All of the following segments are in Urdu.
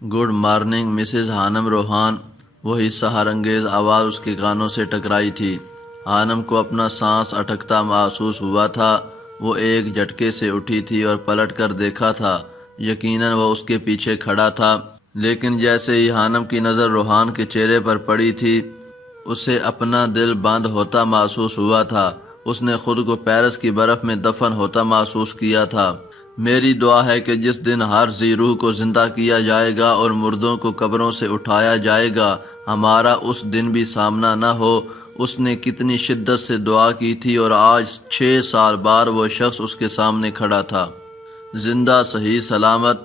گڈ مارننگ مسز ہانم روحان۔ وہی سحر انگیز آواز اس کے کانوں سے ٹکرائی تھی۔ ہانم کو اپنا سانس اٹکتا محسوس ہوا تھا۔ وہ ایک جھٹکے سے اٹھی تھی اور پلٹ کر دیکھا تھا۔ یقیناً وہ اس کے پیچھے کھڑا تھا، لیکن جیسے ہی ہانم کی نظر روحان کے چہرے پر پڑی تھی، اسے اپنا دل بند ہوتا محسوس ہوا تھا۔ اس نے خود کو پیرس کی برف میں دفن ہوتا محسوس کیا تھا۔ میری دعا ہے کہ جس دن ہر ذی روح کو زندہ کیا جائے گا اور مردوں کو قبروں سے اٹھایا جائے گا، ہمارا اس دن بھی سامنا نہ ہو۔ اس نے کتنی شدت سے دعا کی تھی اور آج 6 سال بعد وہ شخص اس کے سامنے کھڑا تھا، زندہ صحیح سلامت،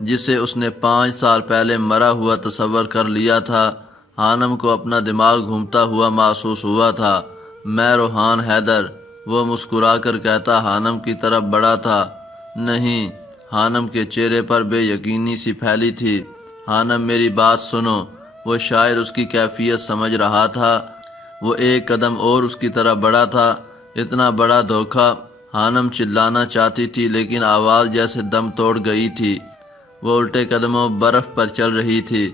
جسے اس نے 5 سال پہلے مرا ہوا تصور کر لیا تھا۔ ہانم کو اپنا دماغ گھومتا ہوا محسوس ہوا تھا۔ میں روحان حیدر، وہ مسکرا کر کہتا ہانم کی طرف بڑھا تھا۔ نہیں، ہانم کے چہرے پر بے یقینی سی پھیلی تھی۔ ہانم میری بات سنو۔ وہ شاید اس کی کیفیت سمجھ رہا تھا۔ وہ ایک قدم اور اس کی طرف بڑھا تھا۔ اتنا بڑا دھوکہ! ہانم چلانا چاہتی تھی لیکن آواز جیسے دم توڑ گئی تھی۔ وہ الٹے قدموں برف پر چل رہی تھی۔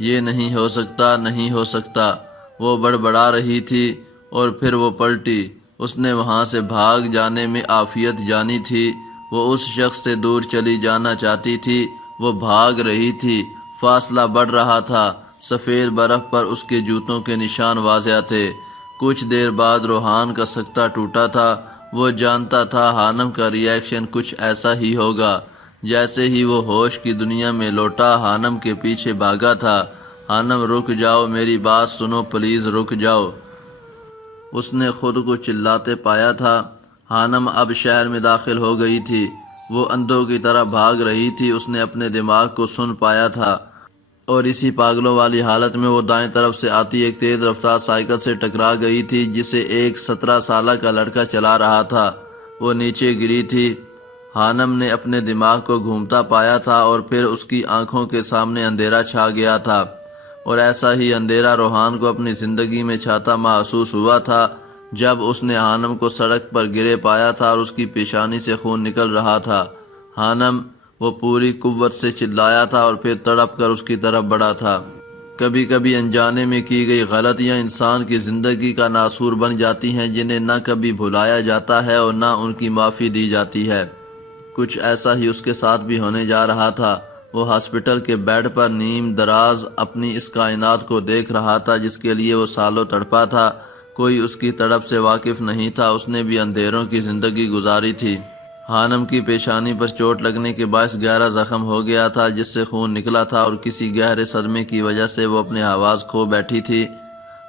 یہ نہیں ہو سکتا، نہیں ہو سکتا، وہ بڑبڑا رہی تھی اور پھر وہ پلٹی۔ اس نے وہاں سے بھاگ جانے میں عافیت جانی تھی۔ وہ اس شخص سے دور چلی جانا چاہتی تھی۔ وہ بھاگ رہی تھی، فاصلہ بڑھ رہا تھا۔ سفید برف پر اس کے جوتوں کے نشان واضح تھے۔ کچھ دیر بعد روحان کا سکتہ ٹوٹا تھا۔ وہ جانتا تھا ہانم کا ری ایکشن کچھ ایسا ہی ہوگا۔ جیسے ہی وہ ہوش کی دنیا میں لوٹا، ہانم کے پیچھے بھاگا تھا۔ ہانم رک جاؤ، میری بات سنو، پلیز رک جاؤ، اس نے خود کو چلاتے پایا تھا۔ ہانم اب شہر میں داخل ہو گئی تھی۔ وہ اندھوں کی طرح بھاگ رہی تھی۔ اس نے اپنے دماغ کو سن پایا تھا اور اسی پاگلوں والی حالت میں وہ دائیں طرف سے آتی ایک تیز رفتار سائیکل سے ٹکرا گئی تھی جسے ایک 17 سالہ کا لڑکا چلا رہا تھا۔ وہ نیچے گری تھی۔ ہانم نے اپنے دماغ کو گھومتا پایا تھا اور پھر اس کی آنکھوں کے سامنے اندھیرا چھا گیا تھا، اور ایسا ہی اندھیرا روحان کو اپنی زندگی میں چھاتا محسوس ہوا تھا جب اس نے ہانم کو سڑک پر گرے پایا تھا اور اس کی پیشانی سے خون نکل رہا تھا۔ ہانم! وہ پوری قوت سے چلایا تھا اور پھر تڑپ کر اس کی طرف بڑھا تھا۔ کبھی کبھی انجانے میں کی گئی غلطیاں انسان کی زندگی کا ناسور بن جاتی ہیں، جنہیں نہ کبھی بھلایا جاتا ہے اور نہ ان کی معافی دی جاتی ہے۔ کچھ ایسا ہی اس کے ساتھ بھی ہونے جا رہا تھا۔ وہ ہاسپٹل کے بیڈ پر نیم دراز اپنی اس کائنات کو دیکھ رہا تھا جس کے لیے وہ سالوں تڑپا تھا۔ کوئی اس کی تڑپ سے واقف نہیں تھا۔ اس نے بھی اندھیروں کی زندگی گزاری تھی۔ ہانم کی پیشانی پر چوٹ لگنے کے باعث گہرا زخم ہو گیا تھا جس سے خون نکلا تھا، اور کسی گہرے صدمے کی وجہ سے وہ اپنے حواس کھو بیٹھی تھی۔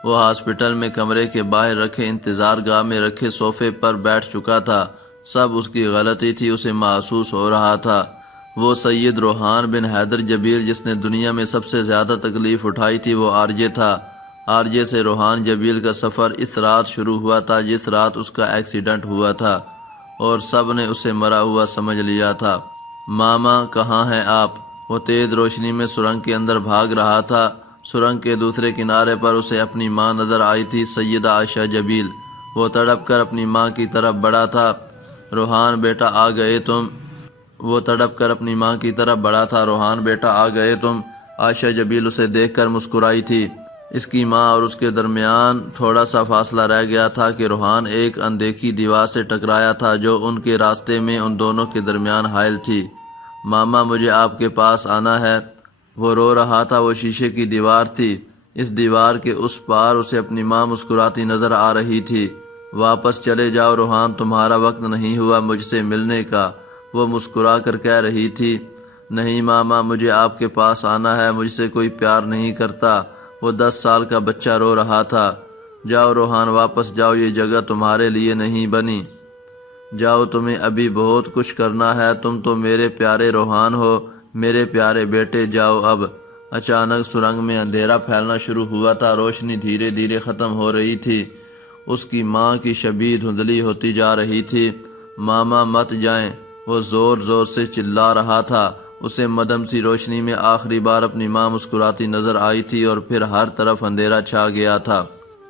وہ ہاسپٹل میں کمرے کے باہر رکھے انتظار گاہ میں رکھے صوفے پر بیٹھ چکا تھا۔ سب اس کی غلطی تھی، اسے محسوس ہو رہا تھا۔ وہ سید روحان بن حیدر جبیل جس نے دنیا میں سب سے زیادہ تکلیف اٹھائی تھی، وہ آرجے تھا۔ آرجے سے روحان جبیل کا سفر اس رات شروع ہوا تھا جس رات اس کا ایکسیڈنٹ ہوا تھا، اور سب نے اسے مرا ہوا سمجھ لیا تھا۔ ماما کہاں ہیں آپ؟ وہ تیز روشنی میں سرنگ کے اندر بھاگ رہا تھا۔ سرنگ کے دوسرے کنارے پر اسے اپنی ماں نظر آئی تھی، سیدہ عائشہ جبیل۔ وہ تڑپ کر اپنی ماں کی طرف بڑھا تھا۔ روحان بیٹا آ گئے تم؟ وہ تڑپ کر اپنی ماں کی طرف بڑھا تھا۔ روحان بیٹا آ گئے تم؟ عائشہ جبیل اسے دیکھ کر مسکرائی تھی۔ اس کی ماں اور اس کے درمیان تھوڑا سا فاصلہ رہ گیا تھا کہ روحان ایک اندیکھی دیوار سے ٹکرایا تھا جو ان کے راستے میں ان دونوں کے درمیان حائل تھی۔ ماما مجھے آپ کے پاس آنا ہے۔ وہ رو رہا تھا۔ وہ شیشے کی دیوار تھی۔ اس دیوار کے اس پار اسے اپنی ماں مسکراتی نظر آ رہی تھی۔ واپس چلے جاؤ روحان، تمہارا وقت نہیں ہوا مجھ سے ملنے کا، وہ مسکرا کر کہہ رہی تھی۔ نہیں ماما، مجھے آپ کے پاس آنا ہے، مجھ سے کوئی پیار نہیں کرتا، وہ 10 سال کا بچہ رو رہا تھا۔ جاؤ روحان، واپس جاؤ، یہ جگہ تمہارے لیے نہیں بنی۔ جاؤ، تمہیں ابھی بہت کچھ کرنا ہے، تم تو میرے پیارے روحان ہو، میرے پیارے بیٹے، جاؤ اب۔ اچانک سرنگ میں اندھیرا پھیلنا شروع ہوا تھا۔ روشنی دھیرے دھیرے ختم ہو رہی تھی۔ اس کی ماں کی شبیہ دھندلی ہوتی جا رہی تھی۔ ماما مت جائیں، وہ زور زور سے چلا رہا تھا۔ اسے مدھم سی روشنی میں آخری بار اپنی ماں مسکراتی نظر آئی تھی اور پھر ہر طرف اندھیرا چھا گیا تھا۔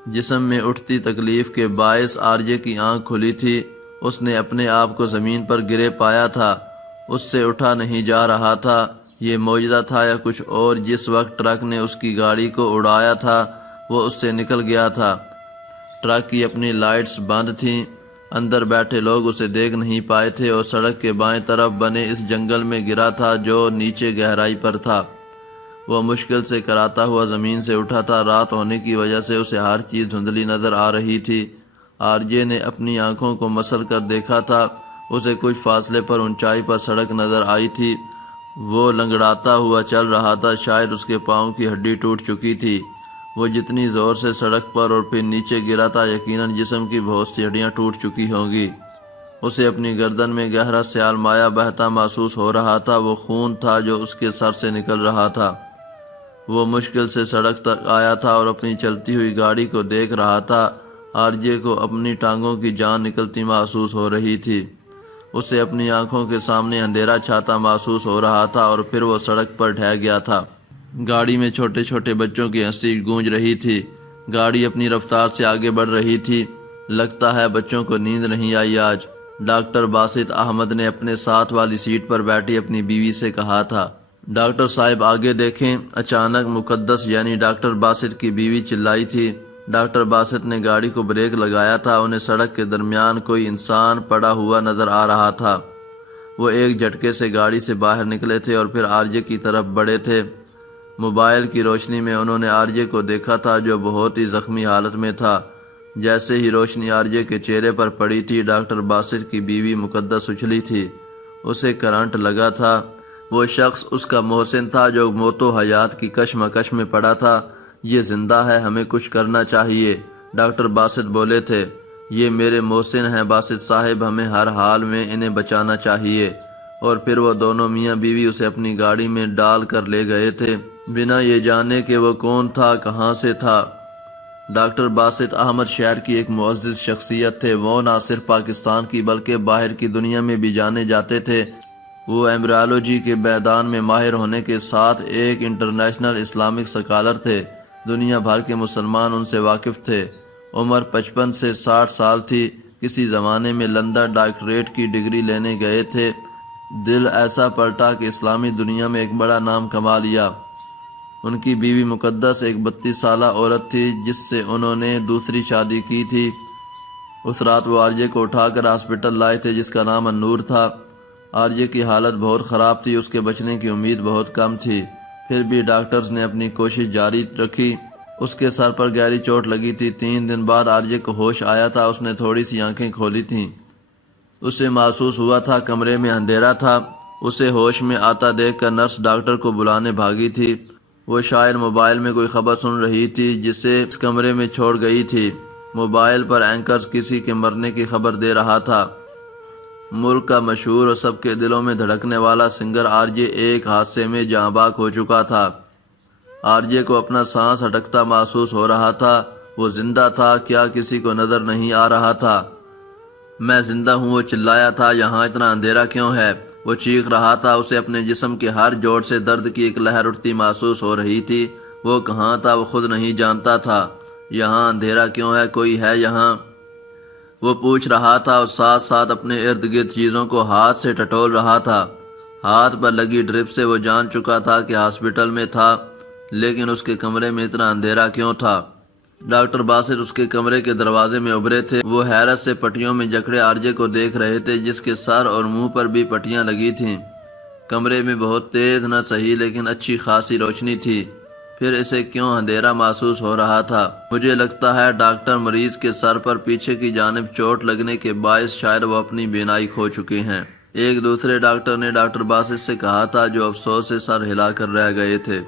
جسم میں اٹھتی تکلیف کے باعث آرجے کی آنکھ کھلی تھی۔ اس نے اپنے آپ کو زمین پر گرے پایا تھا۔ اس سے اٹھا نہیں جا رہا تھا۔ یہ معجزہ تھا یا کچھ اور؟ جس وقت ٹرک نے اس کی گاڑی کو اڑایا تھا وہ اس سے نکل گیا تھا۔ ٹرک کی اپنی لائٹس بند تھیں، اندر بیٹھے لوگ اسے دیکھ نہیں پائے تھے اور سڑک کے بائیں طرف بنے اس جنگل میں گرا تھا جو نیچے گہرائی پر تھا۔ وہ مشکل سے کراتا ہوا زمین سے اٹھا تھا۔ رات ہونے کی وجہ سے اسے ہر چیز دھندلی نظر آ رہی تھی۔ آرجے نے اپنی آنکھوں کو مسل کر دیکھا تھا، اسے کچھ فاصلے پر اونچائی پر سڑک نظر آئی تھی۔ وہ لنگڑاتا ہوا چل رہا تھا، شاید اس کے پاؤں کی ہڈی ٹوٹ چکی تھی۔ وہ جتنی زور سے سڑک پر اور پھر نیچے گرا تھا، یقیناً جسم کی بہت سی ہڈیاں ٹوٹ چکی ہوں گی۔ اسے اپنی گردن میں گہرا سیال مایہ بہتا محسوس ہو رہا تھا، وہ خون تھا جو اس کے سر سے نکل رہا تھا۔ وہ مشکل سے سڑک تک آیا تھا اور اپنی چلتی ہوئی گاڑی کو دیکھ رہا تھا۔ آرجے کو اپنی ٹانگوں کی جان نکلتی محسوس ہو رہی تھی۔ اسے اپنی آنکھوں کے سامنے اندھیرا چھاتا محسوس ہو رہا تھا اور پھر وہ سڑک پر ڈھہ گیا تھا۔ گاڑی میں چھوٹے چھوٹے بچوں کی ہنسی گونج رہی تھی۔ گاڑی اپنی رفتار سے آگے بڑھ رہی تھی۔ لگتا ہے بچوں کو نیند نہیں آئی آج، ڈاکٹر باسط احمد نے اپنے ساتھ والی سیٹ پر بیٹھی اپنی بیوی سے کہا تھا۔ ڈاکٹر صاحب آگے دیکھیں، اچانک مقدس یعنی ڈاکٹر باسط کی بیوی چلائی تھی۔ ڈاکٹر باسط نے گاڑی کو بریک لگایا تھا۔ انہیں سڑک کے درمیان کوئی انسان پڑا ہوا نظر آ رہا تھا۔ وہ ایک جھٹکے سے گاڑی سے باہر نکلے تھے اور پھر آرجے کی طرف بڑھے تھے۔ موبائل کی روشنی میں انہوں نے آرجے کو دیکھا تھا جو بہت ہی زخمی حالت میں تھا۔ جیسے ہی روشنی آرجے کے چہرے پر پڑی تھی، ڈاکٹر باسط کی بیوی مقدس اچھلی تھی۔ اسے کرنٹ لگا تھا۔ وہ شخص اس کا محسن تھا جو موت و حیات کی کشمکش میں پڑا تھا۔ یہ زندہ ہے، ہمیں کچھ کرنا چاہیے، ڈاکٹر باسط بولے تھے۔ یہ میرے محسن ہیں باسط صاحب، ہمیں ہر حال میں انہیں بچانا چاہیے۔ اور پھر وہ دونوں میاں بیوی اسے اپنی گاڑی میں ڈال کر لے گئے تھے، بنا یہ جانے کہ وہ کون تھا، کہاں سے تھا۔ ڈاکٹر باسط احمد شہر کی ایک معزز شخصیت تھے۔ وہ نہ صرف پاکستان کی بلکہ باہر کی دنیا میں بھی جانے جاتے تھے۔ وہ ایمبریالوجی کے میدان میں ماہر ہونے کے ساتھ ایک انٹرنیشنل اسلامک سکالر تھے۔ دنیا بھر کے مسلمان ان سے واقف تھے۔ عمر 55 سے 60 سال تھی۔ کسی زمانے میں لندن ڈاکٹریٹ کی ڈگری لینے گئے تھے۔ دل ایسا پلٹا کہ اسلامی دنیا میں ایک بڑا نام کما لیا۔ ان کی بیوی مقدس ایک 32 سالہ عورت تھی جس سے انہوں نے دوسری شادی کی تھی۔ اس رات وہ آرجے کو اٹھا کر ہاسپٹل لائے تھے جس کا نام انور تھا۔ آرجے کی حالت بہت خراب تھی، اس کے بچنے کی امید بہت کم تھی۔ پھر بھی ڈاکٹرز نے اپنی کوشش جاری رکھی۔ اس کے سر پر گہری چوٹ لگی تھی۔ 3 دن بعد آرجے کو ہوش آیا تھا۔ اس نے تھوڑی سی آنکھیں کھولی تھیں۔ اسے محسوس ہوا تھا کمرے میں اندھیرا تھا۔ اسے ہوش میں آتا دیکھ کر نرس ڈاکٹر کو بلانے بھاگی تھی۔ وہ شاید موبائل میں کوئی خبر سن رہی تھی جسے اس کمرے میں چھوڑ گئی تھی۔ موبائل پر اینکرز کسی کے مرنے کی خبر دے رہا تھا۔ ملک کا مشہور اور سب کے دلوں میں دھڑکنے والا سنگر آرجے ایک حادثے میں جاں بحق ہو چکا تھا۔ آرجے کو اپنا سانس اٹکتا محسوس ہو رہا تھا۔ وہ زندہ تھا، کیا کسی کو نظر نہیں آ رہا تھا؟ میں زندہ ہوں، وہ چلایا تھا۔ یہاں اتنا اندھیرا کیوں ہے؟ وہ چیخ رہا تھا۔ اسے اپنے جسم کے ہر جوڑ سے درد کی ایک لہر اٹھتی محسوس ہو رہی تھی۔ وہ کہاں تھا وہ خود نہیں جانتا تھا۔ یہاں اندھیرا کیوں ہے؟ کوئی ہے یہاں؟ وہ پوچھ رہا تھا اور ساتھ ساتھ اپنے ارد گرد چیزوں کو ہاتھ سے ٹٹول رہا تھا۔ ہاتھ پر لگی ڈرپ سے وہ جان چکا تھا کہ ہاسپٹل میں تھا، لیکن اس کے کمرے میں اتنا اندھیرا کیوں تھا؟ ڈاکٹر باسط اس کے کمرے کے دروازے میں ابھرے تھے۔ وہ حیرت سے پٹیوں میں جکڑے آرجے کو دیکھ رہے تھے جس کے سر اور منہ پر بھی پٹیاں لگی تھیں۔ کمرے میں بہت تیز نہ صحیح لیکن اچھی خاصی روشنی تھی۔ پھر اسے کیوں اندھیرا محسوس ہو رہا تھا؟ مجھے لگتا ہے ڈاکٹر مریض کے سر پر پیچھے کی جانب چوٹ لگنے کے باعث شاید وہ اپنی بینائی کھو چکے ہیں، ایک دوسرے ڈاکٹر نے ڈاکٹر باسط سے کہا تھا جو افسوس سے سر ہلا کر رہ گئے تھے۔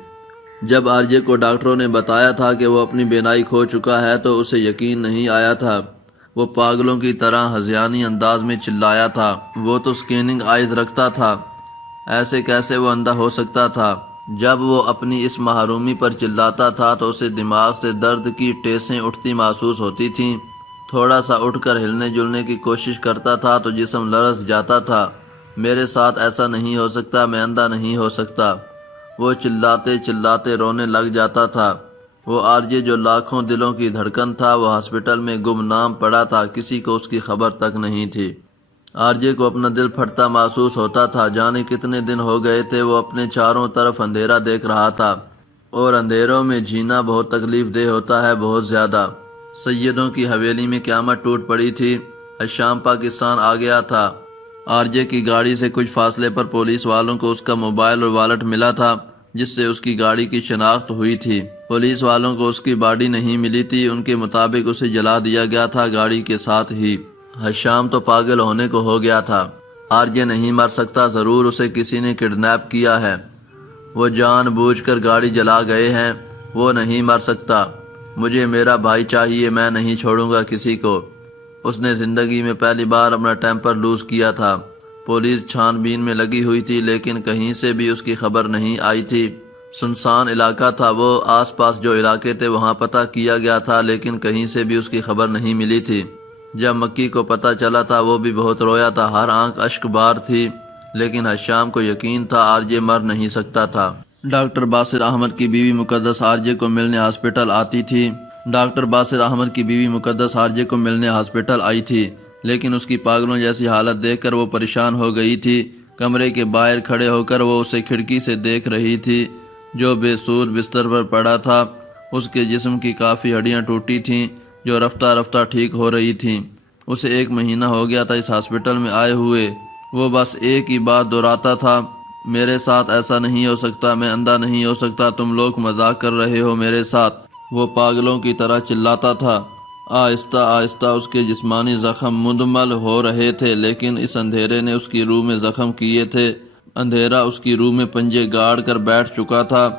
جب آرجے کو ڈاکٹروں نے بتایا تھا کہ وہ اپنی بینائی کھو چکا ہے تو اسے یقین نہیں آیا تھا۔ وہ پاگلوں کی طرح ہذیانی انداز میں چلایا تھا، وہ تو سکیننگ آئیز رکھتا تھا، ایسے کیسے وہ اندھا ہو سکتا تھا؟ جب وہ اپنی اس محرومی پر چلاتا تھا تو اسے دماغ سے درد کی ٹیسیں اٹھتی محسوس ہوتی تھیں۔ تھوڑا سا اٹھ کر ہلنے جلنے کی کوشش کرتا تھا تو جسم لرز جاتا تھا۔ میرے ساتھ ایسا نہیں ہو سکتا، میں اندھا نہیں ہو سکتا۔ وہ چلاتے چلاتے رونے لگ جاتا تھا۔ وہ آرجے جو لاکھوں دلوں کی دھڑکن تھا، وہ ہاسپٹل میں گمنام پڑا تھا، کسی کو اس کی خبر تک نہیں تھی۔ آرجے کو اپنا دل پھٹتا محسوس ہوتا تھا، جانے کتنے دن ہو گئے تھے وہ اپنے چاروں طرف اندھیرا دیکھ رہا تھا، اور اندھیروں میں جینا بہت تکلیف دہ ہوتا ہے، بہت زیادہ۔ سیدوں کی حویلی میں قیامت ٹوٹ پڑی تھی، الشام پاکستان آ گیا تھا۔ آرجے کی گاڑی سے کچھ فاصلے پر پولیس والوں کو اس کا موبائل اور والٹ ملا تھا، جس سے اس کی گاڑی کی شناخت ہوئی تھی۔ پولیس والوں کو اس کی باڈی نہیں ملی تھی، ان کے مطابق اسے جلا دیا گیا تھا گاڑی کے ساتھ ہی۔ ہشام تو پاگل ہونے کو ہو گیا تھا۔ آرجے نہیں مر سکتا، ضرور اسے کسی نے کڈنیپ کیا ہے، وہ جان بوجھ کر گاڑی جلا گئے ہیں، وہ نہیں مر سکتا، مجھے میرا بھائی چاہیے، میں نہیں چھوڑوں گا کسی کو۔ اس نے زندگی میں پہلی بار اپنا ٹیمپر لوز کیا تھا۔ پولیس چھان بین میں لگی ہوئی تھی، لیکن کہیں سے بھی اس کی خبر نہیں آئی تھی۔ سنسان علاقہ تھا وہ، آس پاس جو علاقے تھے وہاں پتہ کیا گیا تھا، لیکن کہیں سے بھی اس کی خبر نہیں ملی تھی۔ جب مکی کو پتہ چلا تھا وہ بھی بہت رویا تھا، ہر آنکھ اشک بار تھی، لیکن ہشام کو یقین تھا آرجے مر نہیں سکتا تھا۔ ڈاکٹر باسر احمد کی بیوی مقدس آرجے کو ملنے ہاسپٹل آتی تھی۔ ڈاکٹر باسر احمد کی بیوی مقدس آرجے کو ملنے ہاسپٹل آئی تھی، لیکن اس کی پاگلوں جیسی حالت دیکھ کر وہ پریشان ہو گئی تھی۔ کمرے کے باہر کھڑے ہو کر وہ اسے کھڑکی سے دیکھ رہی تھی، جو بے سود بستر پر پڑا تھا۔ اس کے جسم کی کافی ہڈیاں ٹوٹی تھیں، جو رفتہ رفتہ ٹھیک ہو رہی تھیں۔ اسے 1 مہینہ ہو گیا تھا اس ہاسپٹل میں آئے ہوئے۔ وہ بس ایک ہی بات دہراتا تھا، میرے ساتھ ایسا نہیں ہو سکتا، میں اندھا نہیں ہو سکتا، تم لوگ مذاق کر رہے ہو میرے ساتھ۔ وہ پاگلوں کی طرح چلاتا تھا۔ آہستہ آہستہ اس کے جسمانی زخم مندمل ہو رہے تھے، لیکن اس اندھیرے نے اس کی روح میں زخم کیے تھے۔ اندھیرا اس کی روح میں پنجے گاڑ کر بیٹھ چکا تھا۔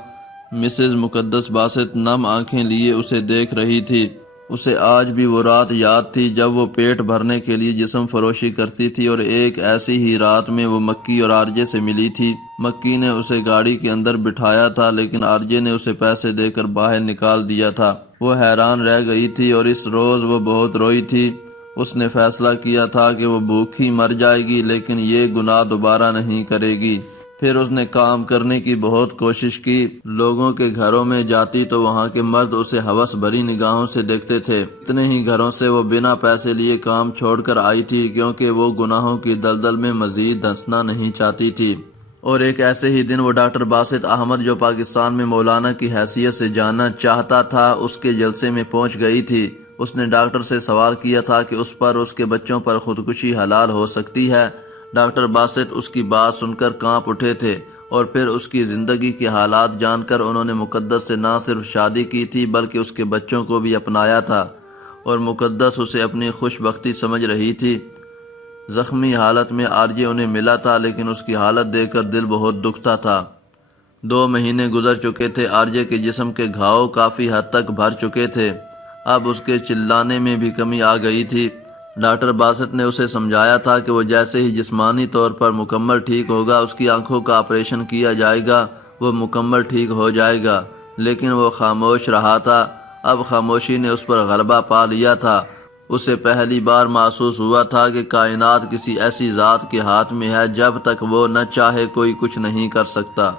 مسز مقدس باسط نم آنکھیں لیے اسے دیکھ رہی تھی۔ اسے آج بھی وہ رات یاد تھی جب وہ پیٹ بھرنے کے لیے جسم فروشی کرتی تھی، اور ایک ایسی ہی رات میں وہ مکی اور آرجے سے ملی تھی۔ مکی نے اسے گاڑی کے اندر بٹھایا تھا، لیکن آرجے نے اسے پیسے دے کر باہر نکال دیا تھا۔ وہ حیران رہ گئی تھی، اور اس روز وہ بہت روئی تھی۔ اس نے فیصلہ کیا تھا کہ وہ بھوکھی مر جائے گی، لیکن یہ گناہ دوبارہ نہیں کرے گی۔ پھر اس نے کام کرنے کی بہت کوشش کی۔ لوگوں کے گھروں میں جاتی تو وہاں کے مرد اسے ہوس بھری نگاہوں سے دیکھتے تھے۔ اتنے ہی گھروں سے وہ بنا پیسے لیے کام چھوڑ کر آئی تھی، کیونکہ وہ گناہوں کی دلدل میں مزید دھنسنا نہیں چاہتی تھی۔ اور ایک ایسے ہی دن وہ ڈاکٹر باسط احمد، جو پاکستان میں مولانا کی حیثیت سے جاننا چاہتا تھا، اس کے جلسے میں پہنچ گئی تھی۔ اس نے ڈاکٹر سے سوال کیا تھا کہ اس پر، اس کے بچوں پر خودکشی حلال ہو سکتی ہے۔ ڈاکٹر باسط اس کی بات سن کر کانپ اٹھے تھے، اور پھر اس کی زندگی کے حالات جان کر انہوں نے مقدس سے نہ صرف شادی کی تھی بلکہ اس کے بچوں کو بھی اپنایا تھا، اور مقدس اسے اپنی خوش بختی سمجھ رہی تھی۔ زخمی حالت میں آرجے انہیں ملا تھا، لیکن اس کی حالت دیکھ کر دل بہت دکھتا تھا۔ 2 مہینے گزر چکے تھے، آرجے کے جسم کے گھاؤ کافی حد تک بھر چکے تھے، اب اس کے چلانے میں بھی کمی آ گئی تھی۔ ڈاکٹر باسط نے اسے سمجھایا تھا کہ وہ جیسے ہی جسمانی طور پر مکمل ٹھیک ہوگا، اس کی آنکھوں کا آپریشن کیا جائے گا، وہ مکمل ٹھیک ہو جائے گا، لیکن وہ خاموش رہا تھا۔ اب خاموشی نے اس پر غلبہ پا لیا تھا۔ اسے پہلی بار محسوس ہوا تھا کہ کائنات کسی ایسی ذات کے ہاتھ میں ہے، جب تک وہ نہ چاہے کوئی کچھ نہیں کر سکتا۔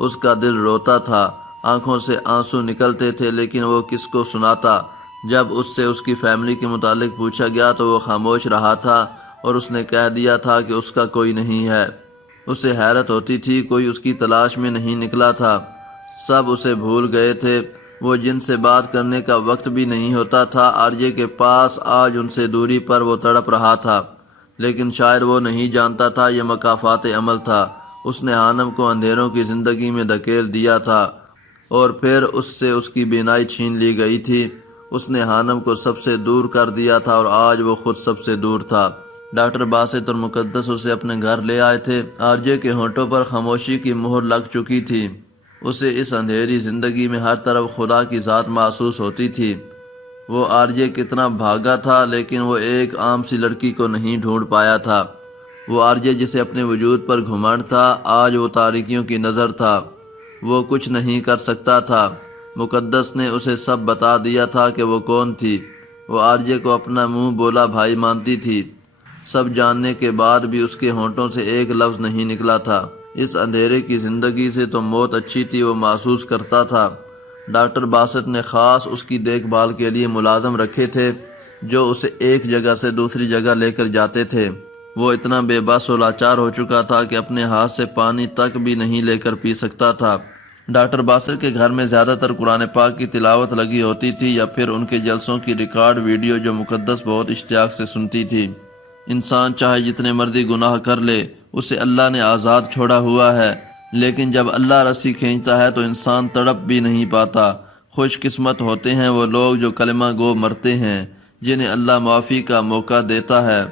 اس کا دل روتا تھا، آنکھوں سے آنسو نکلتے تھے، لیکن وہ کس کو سناتا؟ جب اس سے اس کی فیملی کے متعلق پوچھا گیا تو وہ خاموش رہا تھا، اور اس نے کہہ دیا تھا کہ اس کا کوئی نہیں ہے۔ اسے حیرت ہوتی تھی، کوئی اس کی تلاش میں نہیں نکلا تھا، سب اسے بھول گئے تھے۔ وہ جن سے بات کرنے کا وقت بھی نہیں ہوتا تھا آرجے کے پاس، آج ان سے دوری پر وہ تڑپ رہا تھا، لیکن شاید وہ نہیں جانتا تھا یہ مکافات عمل تھا۔ اس نے حانم کو اندھیروں کی زندگی میں دھکیل دیا تھا، اور پھر اس سے اس کی بینائی چھین لی گئی تھی۔ اس نے حانم کو سب سے دور کر دیا تھا، اور آج وہ خود سب سے دور تھا۔ ڈاکٹر باسط اور مقدس اسے اپنے گھر لے آئے تھے۔ آرجے کے ہونٹوں پر خاموشی کی مہر لگ چکی تھی۔ اسے اس اندھیری زندگی میں ہر طرف خدا کی ذات محسوس ہوتی تھی۔ وہ آرجے کتنا بھاگا تھا، لیکن وہ ایک عام سی لڑکی کو نہیں ڈھونڈ پایا تھا۔ وہ آرجے جسے اپنے وجود پر گھمنڈ تھا، آج وہ تاریکیوں کی نظر تھا، وہ کچھ نہیں کر سکتا تھا۔ مقدس نے اسے سب بتا دیا تھا کہ وہ کون تھی۔ وہ آرجے کو اپنا منہ بولا بھائی مانتی تھی۔ سب جاننے کے بعد بھی اس کے ہونٹوں سے ایک لفظ نہیں نکلا تھا۔ اس اندھیرے کی زندگی سے تو موت اچھی تھی، وہ محسوس کرتا تھا۔ ڈاکٹر باسط نے خاص اس کی دیکھ بھال کے لیے ملازم رکھے تھے، جو اسے ایک جگہ سے دوسری جگہ لے کر جاتے تھے۔ وہ اتنا بے بس و لاچار ہو چکا تھا کہ اپنے ہاتھ سے پانی تک بھی نہیں لے کر پی سکتا تھا۔ ڈاکٹر باسر کے گھر میں زیادہ تر قرآن پاک کی تلاوت لگی ہوتی تھی یا پھر ان کے جلسوں کی ریکارڈ ویڈیو جو مقدس بہت اشتیاق سے سنتی تھی۔ انسان چاہے جتنے مرضی گناہ کر لے، اسے اللہ نے آزاد چھوڑا ہوا ہے، لیکن جب اللہ رسی کھینچتا ہے تو انسان تڑپ بھی نہیں پاتا۔ خوش قسمت ہوتے ہیں وہ لوگ جو کلمہ گو مرتے ہیں، جنہیں اللہ معافی کا موقع دیتا ہے۔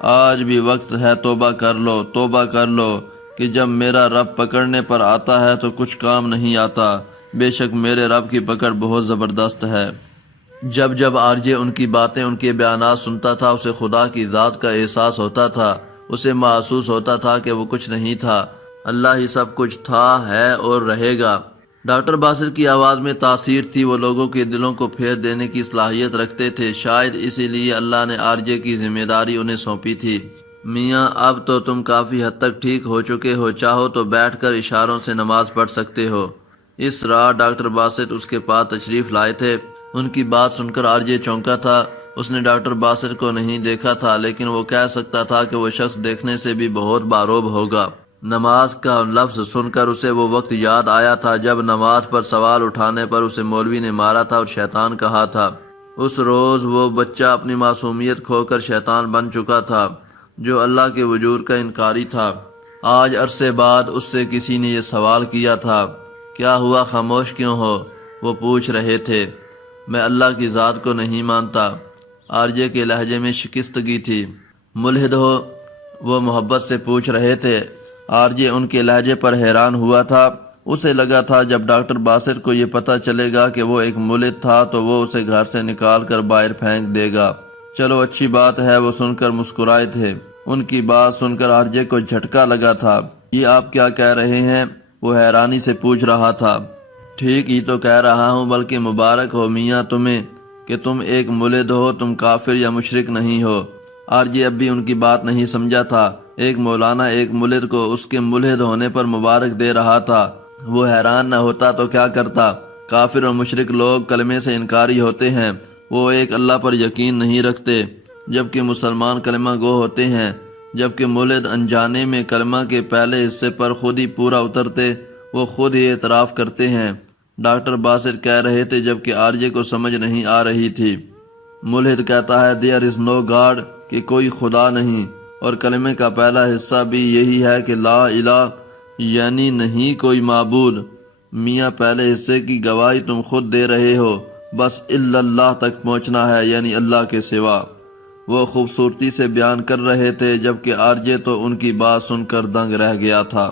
آج بھی وقت ہے، توبہ کر لو، توبہ کر لو، کہ جب میرا رب پکڑنے پر آتا ہے تو کچھ کام نہیں آتا۔ بے شک میرے رب کی پکڑ بہت زبردست ہے۔ جب آرجے ان کی باتیں، ان کے بیانات سنتا تھا، اسے خدا کی ذات کا احساس ہوتا تھا۔ اسے محسوس ہوتا تھا کہ وہ کچھ نہیں تھا، اللہ ہی سب کچھ تھا، ہے اور رہے گا۔ ڈاکٹر باسر کی آواز میں تاثیر تھی، وہ لوگوں کے دلوں کو پھیر دینے کی صلاحیت رکھتے تھے۔ شاید اسی لیے اللہ نے آرجے کی ذمہ داری انہیں سونپی تھی۔ میاں اب تو تم کافی حد تک ٹھیک ہو چکے ہو، چاہو تو بیٹھ کر اشاروں سے نماز پڑھ سکتے ہو۔ اس رات ڈاکٹر باسر اس کے پاس تشریف لائے تھے۔ ان کی بات سن کر آرجے چونکا تھا۔ اس نے ڈاکٹر باسر کو نہیں دیکھا تھا، لیکن وہ کہہ سکتا تھا کہ وہ شخص دیکھنے سے بھی بہت باروب ہوگا۔ نماز کا لفظ سن کر اسے وہ وقت یاد آیا تھا جب نماز پر سوال اٹھانے پر اسے مولوی نے مارا تھا اور شیطان کہا تھا۔ اس روز وہ بچہ اپنی معصومیت کھو کر شیطان بن چکا تھا، جو اللہ کے وجود کا انکاری تھا۔ آج عرصے بعد اس سے کسی نے یہ سوال کیا تھا، کیا ہوا، خاموش کیوں ہو؟ وہ پوچھ رہے تھے، میں اللہ کی ذات کو نہیں مانتا۔ آرجے کے لہجے میں شکستگی تھی۔ ملحد ہو؟ وہ محبت سے پوچھ رہے تھے۔ آرجے ان کے لہجے پر حیران ہوا تھا۔ اسے لگا تھا جب ڈاکٹر باسر کو یہ پتہ چلے گا کہ وہ ایک ملحد تھا تو وہ اسے گھر سے نکال کر باہر پھینک دے گا۔ چلو اچھی بات ہے، وہ سن کر مسکرائے تھے۔ ان کی بات سن کر آرجے کو جھٹکا لگا تھا۔ یہ آپ کیا کہہ رہے ہیں؟ وہ حیرانی سے پوچھ رہا تھا۔ ٹھیک ہی تو کہہ رہا ہوں، بلکہ مبارک ہو میاں تمہیں کہ تم ایک ملحد ہو، تم کافر یا مشرک نہیں ہو۔ آرجے اب بھی ان کی بات نہیں سمجھا تھا۔ ایک مولانا ایک ملحد کو اس کے ملحد ہونے پر مبارک دے رہا تھا۔ وہ حیران نہ ہوتا تو کیا کرتا؟ کافر اور مشرک لوگ کلمے سے انکاری ہوتے ہیں، وہ ایک اللہ پر یقین نہیں رکھتے، جبکہ مسلمان کلمہ گو ہوتے ہیں۔ جبکہ ملحد انجانے میں کلمہ کے پہلے حصے پر خود ہی پورا اترتے، وہ خود ہی اعتراف کرتے ہیں۔ ڈاکٹر باسر کہہ رہے تھے جبکہ آرجے کو سمجھ نہیں آ رہی تھی۔ ملحد کہتا ہے there is no God، کہ کوئی خدا نہیں، اور کلمے کا پہلا حصہ بھی یہی ہے کہ لا الہ، یعنی نہیں کوئی معبود۔ میاں پہلے حصے کی گواہی تم خود دے رہے ہو، بس الا اللہ تک پہنچنا ہے، یعنی اللہ کے سوا۔ وہ خوبصورتی سے بیان کر رہے تھے، جبکہ آرجے تو ان کی بات سن کر دنگ رہ گیا تھا۔